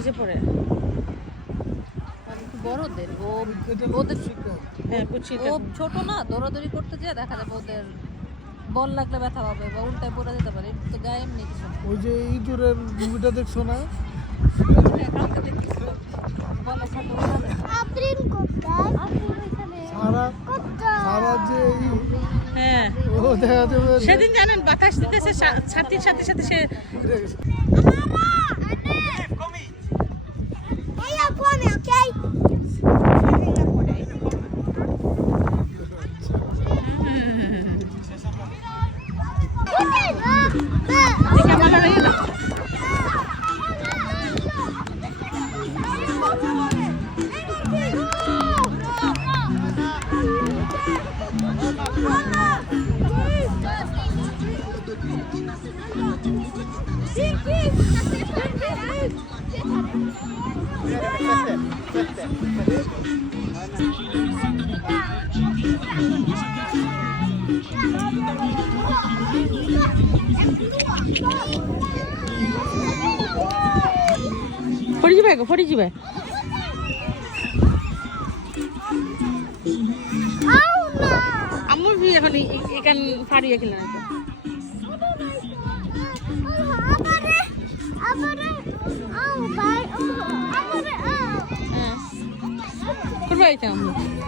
ভিজে পড়ে বড়দের ওদের হ্যাঁ বুঝছি ও ছোট না, দৌড়াদৌড়ি করতে যেয়ে দেখা যাবে ওদের বল লাগলে ব্যথা পাবে বা উল্টায় পড়ে যেতে পারে। তো গায়ে এমনি কিছু না। ওই যে ইঁদুরের মুভিটা দেখছো না? সারা যে হ্যাঁ ও দেখা যাবে সেদিন জানেন বাতাস দিতেছে ছাতির সাথে সাথে সে ফড়ি যাবে আমার এখন এখান ফাড়িয়ে খেলাম করবো